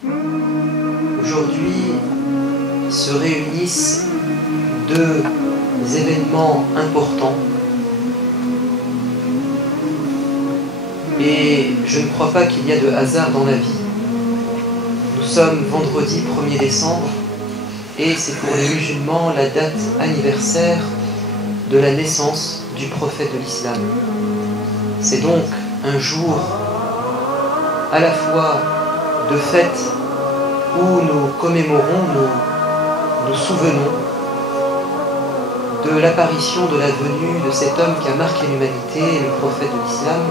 Aujourd'hui se réunissent deux événements importants et je ne crois pas qu'il y a de hasard dans la vie. Nous sommes vendredi 1er décembre et c'est pour les musulmans la date anniversaire de la naissance du prophète de l'islam. C'est donc un jour à la fois de fête où nous commémorons, nous souvenons de l'apparition, de la venue de cet homme qui a marqué l'humanité, le prophète de l'islam,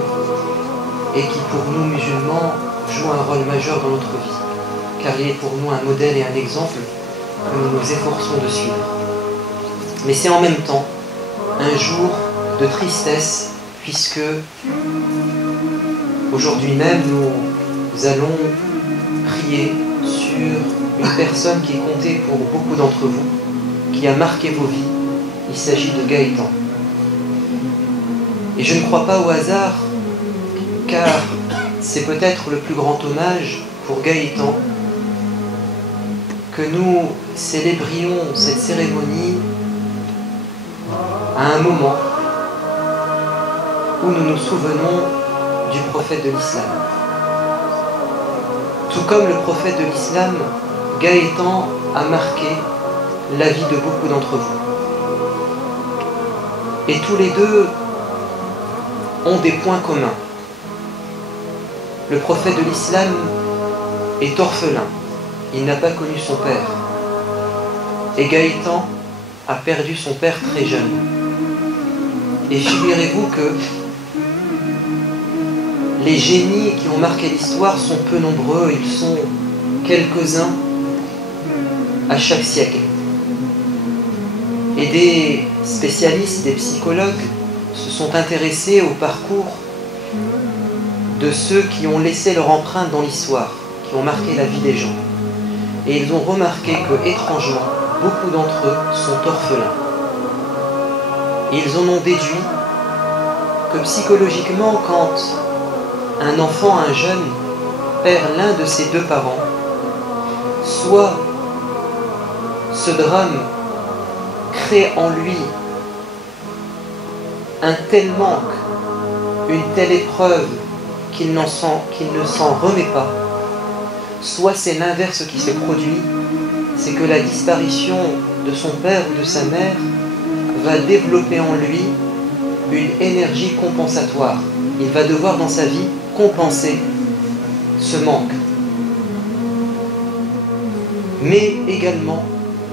et qui pour nous musulmans joue un rôle majeur dans notre vie, car il est pour nous un modèle et un exemple que nous nous efforçons de suivre. Mais c'est en même temps un jour de tristesse, puisque aujourd'hui même nous allons prier sur une personne qui est comptée pour beaucoup d'entre vous, qui a marqué vos vies. Il s'agit de Gaëtan. Et je ne crois pas au hasard, car c'est peut-être le plus grand hommage pour Gaëtan que nous célébrions cette cérémonie à un moment où nous nous souvenons du prophète de l'islam. Tout comme le prophète de l'islam, Gaëtan a marqué la vie de beaucoup d'entre vous. Et tous les deux ont des points communs. Le prophète de l'islam est orphelin, il n'a pas connu son père. Et Gaëtan a perdu son père très jeune. Et figurez-vous que les génies qui ont marqué l'histoire sont peu nombreux, ils sont quelques-uns à chaque siècle. Et des spécialistes, des psychologues se sont intéressés au parcours de ceux qui ont laissé leur empreinte dans l'histoire, qui ont marqué la vie des gens. Et ils ont remarqué que, étrangement, beaucoup d'entre eux sont orphelins. Et ils en ont déduit que psychologiquement, quand un enfant, un jeune, perd l'un de ses deux parents, soit ce drame crée en lui un tel manque, une telle épreuve qu'il ne s'en remet pas, soit c'est l'inverse qui se produit, c'est que la disparition de son père ou de sa mère va développer en lui une énergie compensatoire. Il va devoir dans sa vie compenser ce manque. Mais également,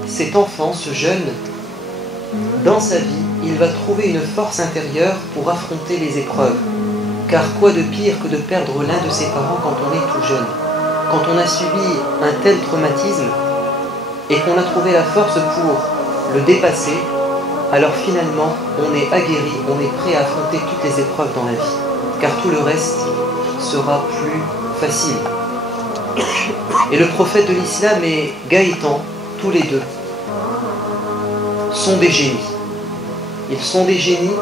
cet enfant, ce jeune, dans sa vie, il va trouver une force intérieure pour affronter les épreuves. Car quoi de pire que de perdre l'un de ses parents quand on est tout jeune? Quand on a subi un tel traumatisme et qu'on a trouvé la force pour le dépasser, alors finalement, on est aguerri, on est prêt à affronter toutes les épreuves dans la vie. Car tout le reste sera plus facile. Et le prophète de l'islam et Gaëtan, tous les deux, sont des génies. Ils sont des génies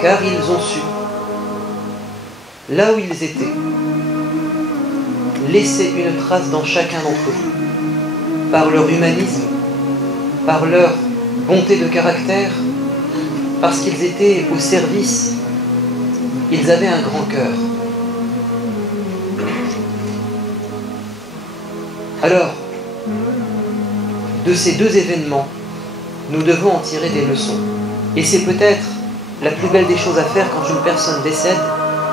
car ils ont su, là où ils étaient, laisser une trace dans chacun d'entre vous, par leur humanisme, par leur bonté de caractère, parce qu'ils étaient au service, ils avaient un grand cœur. Alors, de ces deux événements, nous devons en tirer des leçons. Et c'est peut-être la plus belle des choses à faire quand une personne décède,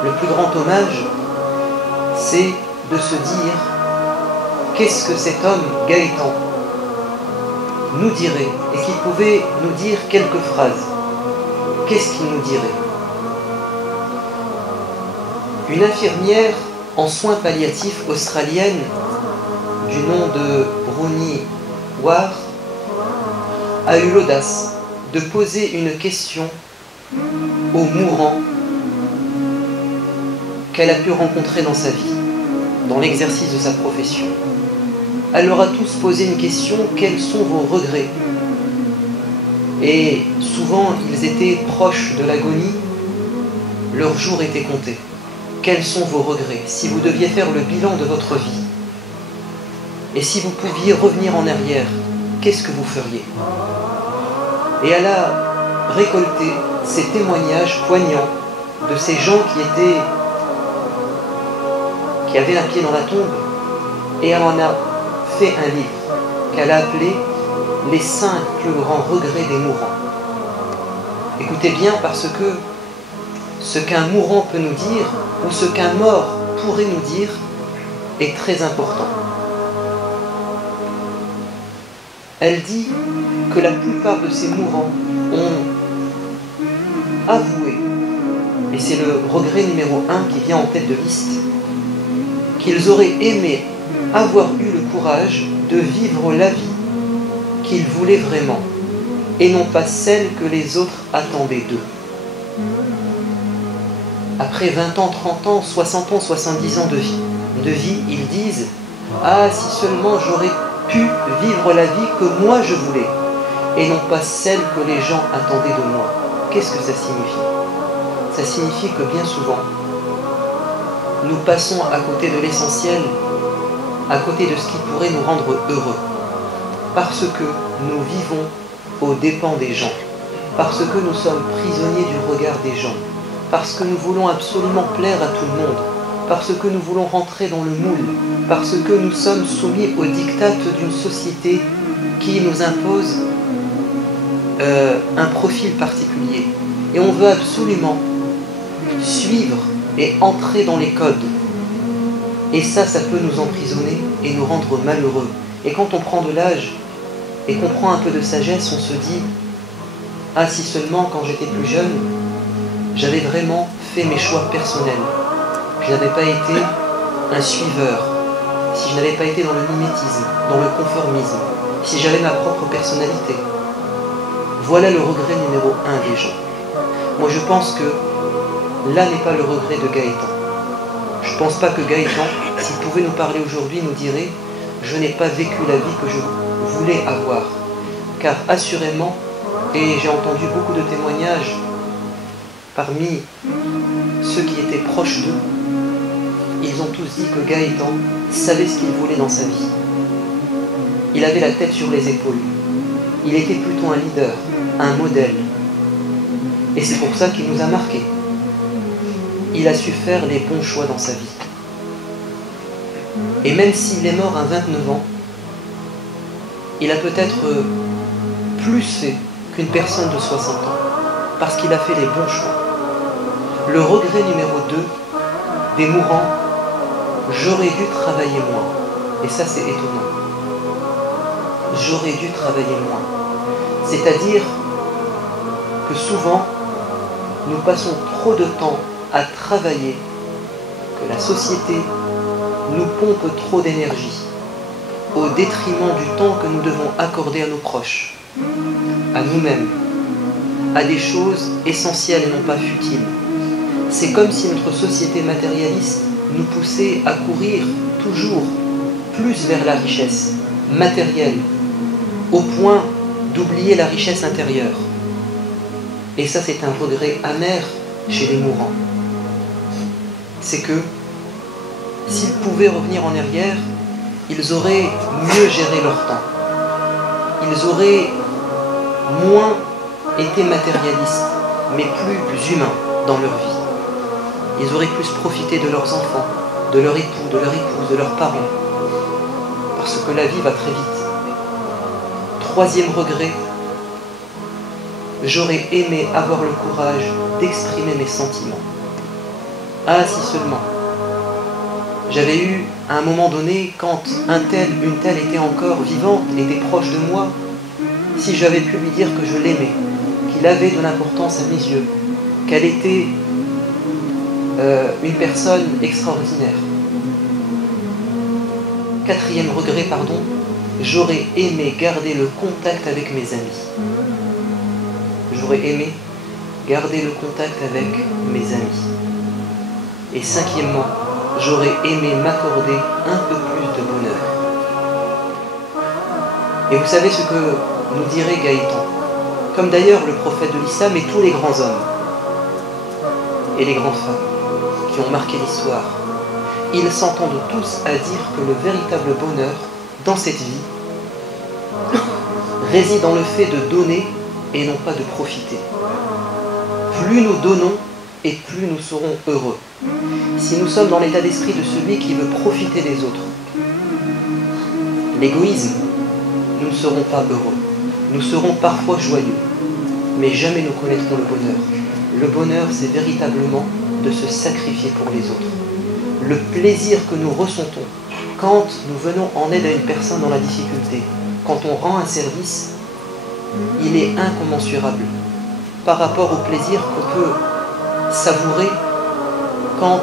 le plus grand hommage, c'est de se dire qu'est-ce que cet homme, Gaëtan, nous dirait, et qu'il pouvait nous dire quelques phrases. Qu'est-ce qu'il nous dirait? Une infirmière en soins palliatifs australienne du nom de Bronnie Ware a eu l'audace de poser une question aux mourants qu'elle a pu rencontrer dans sa vie, dans l'exercice de sa profession. Elle leur a tous posé une question: quels sont vos regrets? Et souvent, ils étaient proches de l'agonie, leur jour était compté. Quels sont vos regrets? Si vous deviez faire le bilan de votre vie, Et si vous pouviez revenir en arrière, qu'est-ce que vous feriez? Et elle a récolté ces témoignages poignants de ces gens qui avaient un pied dans la tombe, et elle en a fait un livre qu'elle a appelé « Les 5 plus grands regrets des mourants ». Écoutez bien, parce que ce qu'un mourant peut nous dire, ou ce qu'un mort pourrait nous dire, est très important. Elle dit que la plupart de ces mourants ont avoué, et c'est le regret numéro 1 qui vient en tête de liste, qu'ils auraient aimé avoir eu le courage de vivre la vie qu'ils voulaient vraiment, et non pas celle que les autres attendaient d'eux. Après 20 ans, 30 ans, 60 ans, 70 ans de vie, ils disent « Ah, si seulement j'aurais pu vivre la vie que moi je voulais, et non pas celle que les gens attendaient de moi. » Qu'est-ce que ça signifie? Ça signifie que bien souvent, nous passons à côté de l'essentiel, à côté de ce qui pourrait nous rendre heureux, parce que nous vivons aux dépens des gens, parce que nous sommes prisonniers du regard des gens, parce que nous voulons absolument plaire à tout le monde, parce que nous voulons rentrer dans le moule, parce que nous sommes soumis aux diktats d'une société qui nous impose un profil particulier. Et on veut absolument suivre et entrer dans les codes. Et ça peut nous emprisonner et nous rendre malheureux. Et quand on prend de l'âge et qu'on prend un peu de sagesse, on se dit « Ah, si seulement quand j'étais plus jeune, j'avais vraiment fait mes choix personnels. Je n'avais pas été un suiveur. Si je n'avais pas été dans le mimétisme, dans le conformisme, si j'avais ma propre personnalité. » Voilà le regret numéro 1 des gens. Moi je pense que là n'est pas le regret de Gaëtan. Je ne pense pas que Gaëtan, s'il pouvait nous parler aujourd'hui, nous dirait « Je n'ai pas vécu la vie que je voulais avoir. » Car assurément, et j'ai entendu beaucoup de témoignages parmi ceux qui étaient proches d'eux, ils ont tous dit que Gaëtan savait ce qu'il voulait dans sa vie. Il avait la tête sur les épaules. Il était plutôt un leader, un modèle. Et c'est pour ça qu'il nous a marqués. Il a su faire les bons choix dans sa vie. Et même s'il est mort à 29 ans, il a peut-être plus fait qu'une personne de 60 ans, parce qu'il a fait les bons choix. Le regret numéro 2 des mourants, j'aurais dû travailler moins. Et ça c'est étonnant. J'aurais dû travailler moins. C'est-à-dire que souvent, nous passons trop de temps à travailler, que la société nous pompe trop d'énergie, au détriment du temps que nous devons accorder à nos proches, à nous-mêmes, à des choses essentielles et non pas futiles. C'est comme si notre société matérialiste nous poussait à courir toujours plus vers la richesse matérielle, au point d'oublier la richesse intérieure. Et ça, c'est un regret amer chez les mourants. C'est que, s'ils pouvaient revenir en arrière, ils auraient mieux géré leur temps. Ils auraient moins été matérialistes, mais plus humains dans leur vie. Ils auraient plus profité de leurs enfants, de leur époux, de leur épouse, de leurs parents. Parce que la vie va très vite. Troisième regret, j'aurais aimé avoir le courage d'exprimer mes sentiments. Ah, si seulement. J'avais eu, à un moment donné, quand un tel, une telle était encore vivante, était proche de moi, si j'avais pu lui dire que je l'aimais, qu'il avait de l'importance à mes yeux, qu'elle était une personne extraordinaire. Quatrième regret, pardon, j'aurais aimé garder le contact avec mes amis. J'aurais aimé garder le contact avec mes amis. Et cinquièmement, j'aurais aimé m'accorder un peu plus de bonheur. Et vous savez ce que nous dirait Gaëtan, comme d'ailleurs le prophète de l'islam et tous les grands hommes et les grandes femmes qui ont marqué l'histoire. Ils s'entendent tous à dire que le véritable bonheur dans cette vie réside dans le fait de donner et non pas de profiter. Plus nous donnons et plus nous serons heureux. Si nous sommes dans l'état d'esprit de celui qui veut profiter des autres, l'égoïsme, nous ne serons pas heureux. Nous serons parfois joyeux, mais jamais nous connaîtrons le bonheur. Le bonheur, c'est véritablement de se sacrifier pour les autres. Le plaisir que nous ressentons quand nous venons en aide à une personne dans la difficulté, quand on rend un service, il est incommensurable par rapport au plaisir qu'on peut savourer quand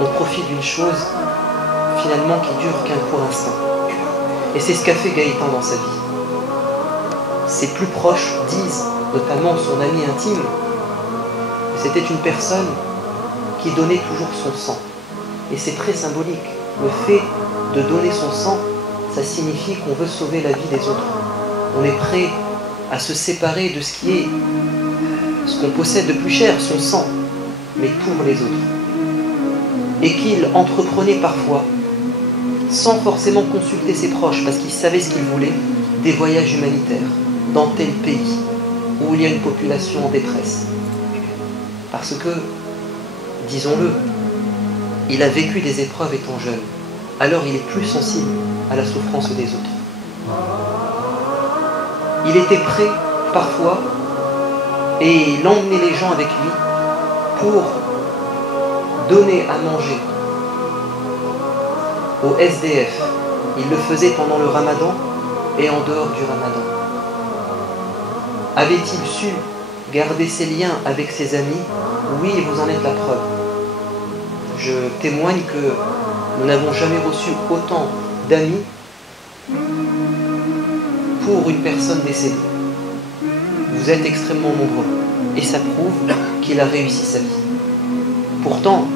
on profite d'une chose finalement qui dure qu'un court instant. Et c'est ce qu'a fait Gaëtan dans sa vie. Ses plus proches disent, notamment son ami intime, que c'était une personne qui donnait toujours son sang. Et c'est très symbolique. Le fait de donner son sang, ça signifie qu'on veut sauver la vie des autres. On est prêt à se séparer de ce qui est, ce qu'on possède de plus cher, son sang, mais pour les autres. Et qu'il entreprenait parfois, sans forcément consulter ses proches, parce qu'il savait ce qu'il voulait, des voyages humanitaires dans tel pays où il y a une population en détresse. Parce que, disons-le, il a vécu des épreuves étant jeune, alors il est plus sensible à la souffrance des autres. Il était prêt, parfois, et il emmenait les gens avec lui pour donner à manger aux SDF. Il le faisait pendant le Ramadan et en dehors du Ramadan. Avait-il su garder ses liens avec ses amis? Oui, vous en êtes la preuve. Je témoigne que nous n'avons jamais reçu autant d'amis pour une personne décédée. Vous êtes extrêmement nombreux et ça prouve qu'il a réussi sa vie. Pourtant,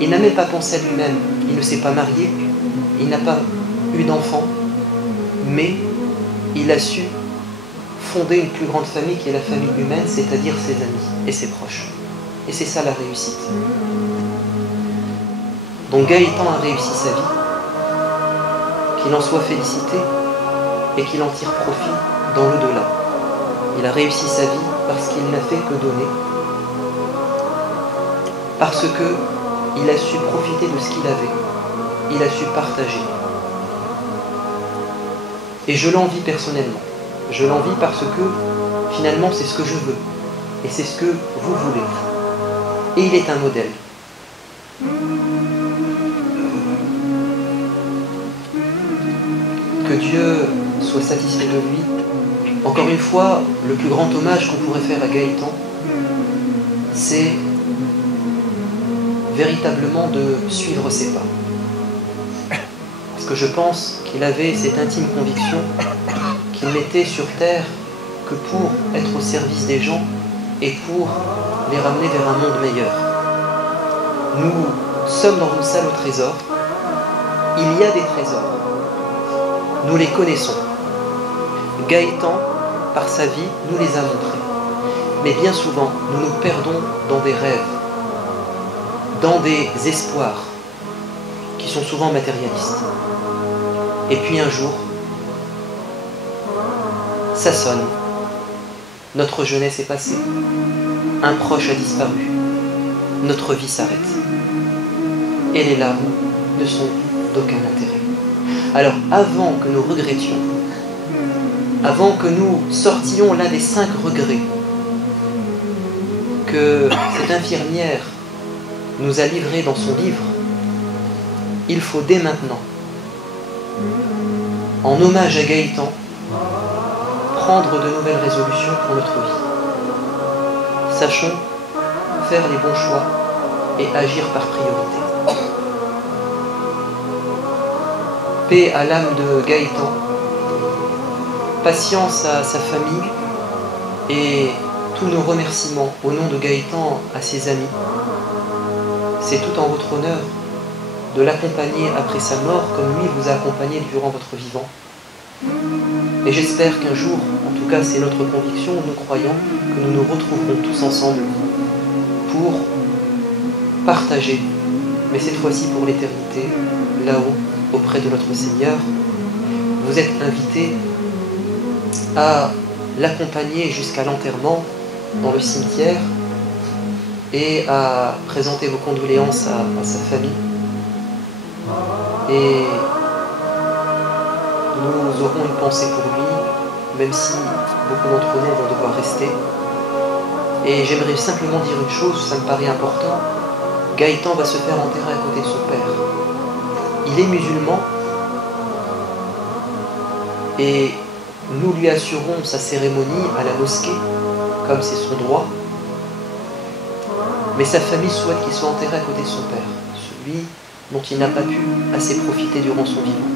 il n'a même pas pensé à lui-même, il ne s'est pas marié, il n'a pas eu d'enfant, mais il a su fonder une plus grande famille qui est la famille humaine, c'est-à-dire ses amis et ses proches. Et c'est ça la réussite. Donc Gaëtan a réussi sa vie, qu'il en soit félicité et qu'il en tire profit dans l'au-delà. Il a réussi sa vie parce qu'il n'a fait que donner, parce qu'il a su profiter de ce qu'il avait, il a su partager. Et je l'envie personnellement. Je l'envie parce que finalement c'est ce que je veux et c'est ce que vous voulez. Et il est un modèle. Que Dieu soit satisfait de lui. Encore une fois, le plus grand hommage qu'on pourrait faire à Gaëtan, c'est véritablement de suivre ses pas. Parce que je pense qu'il avait cette intime conviction qu'il n'était sur terre que pour être au service des gens et pour les ramener vers un monde meilleur. Nous sommes dans une salle au trésor. Il y a des trésors. Nous les connaissons. Gaëtan, par sa vie, nous les a montrés. Mais bien souvent, nous nous perdons dans des rêves, dans des espoirs qui sont souvent matérialistes. Et puis un jour, ça sonne. Notre jeunesse est passée. Un proche a disparu. Notre vie s'arrête. Et les larmes ne sont d'aucun intérêt. Alors, avant que nous regrettions, avant que nous sortions l'un des 5 regrets que cette infirmière nous a livrés dans son livre, il faut dès maintenant, en hommage à Gaëtan, prendre de nouvelles résolutions pour notre vie. Sachons faire les bons choix et agir par priorité. Paix à l'âme de Gaëtan, patience à sa famille et tous nos remerciements au nom de Gaëtan à ses amis. C'est tout en votre honneur de l'accompagner après sa mort comme lui vous a accompagné durant votre vivant. Et j'espère qu'un jour, en tout cas c'est notre conviction, nous croyons que nous nous retrouverons tous ensemble pour partager, mais cette fois-ci pour l'éternité, là-haut, auprès de notre Seigneur. vous êtes invité à l'accompagner jusqu'à l'enterrement dans le cimetière et à présenter vos condoléances à sa famille. Et nous aurons une pensée pour lui, même si beaucoup d'entre nous vont devoir rester. Et j'aimerais simplement dire une chose, ça me paraît important. Gaëtan va se faire enterrer à côté de son père. Il est musulman et nous lui assurons sa cérémonie à la mosquée, comme c'est son droit. Mais sa famille souhaite qu'il soit enterré à côté de son père, celui dont il n'a pas pu assez profiter durant son vivant.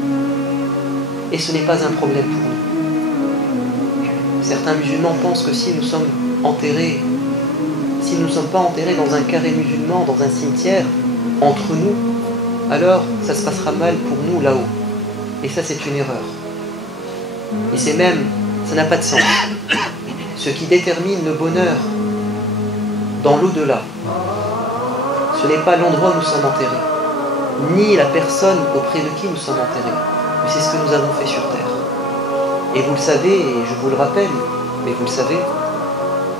Et ce n'est pas un problème pour nous. Certains musulmans pensent que si nous sommes enterrés, si nous ne sommes pas enterrés dans un carré musulman, dans un cimetière, entre nous, alors ça se passera mal pour nous là-haut. Et ça, c'est une erreur. Et c'est même, ça n'a pas de sens. Ce qui détermine le bonheur dans l'au-delà, ce n'est pas l'endroit où nous sommes enterrés, ni la personne auprès de qui nous sommes enterrés, mais c'est ce que nous avons fait sur terre. Et vous le savez, et je vous le rappelle, mais vous le savez,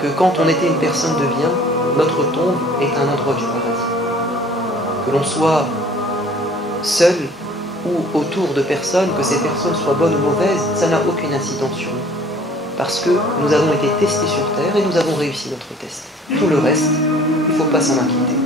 que quand on était une personne de bien, notre tombe est un endroit du paradis. Que l'on soit seul ou autour de personnes, que ces personnes soient bonnes ou mauvaises, ça n'a aucune incidence sur nous. Parce que nous avons été testés sur terre et nous avons réussi notre test. Tout le reste, il ne faut pas s'en inquiéter.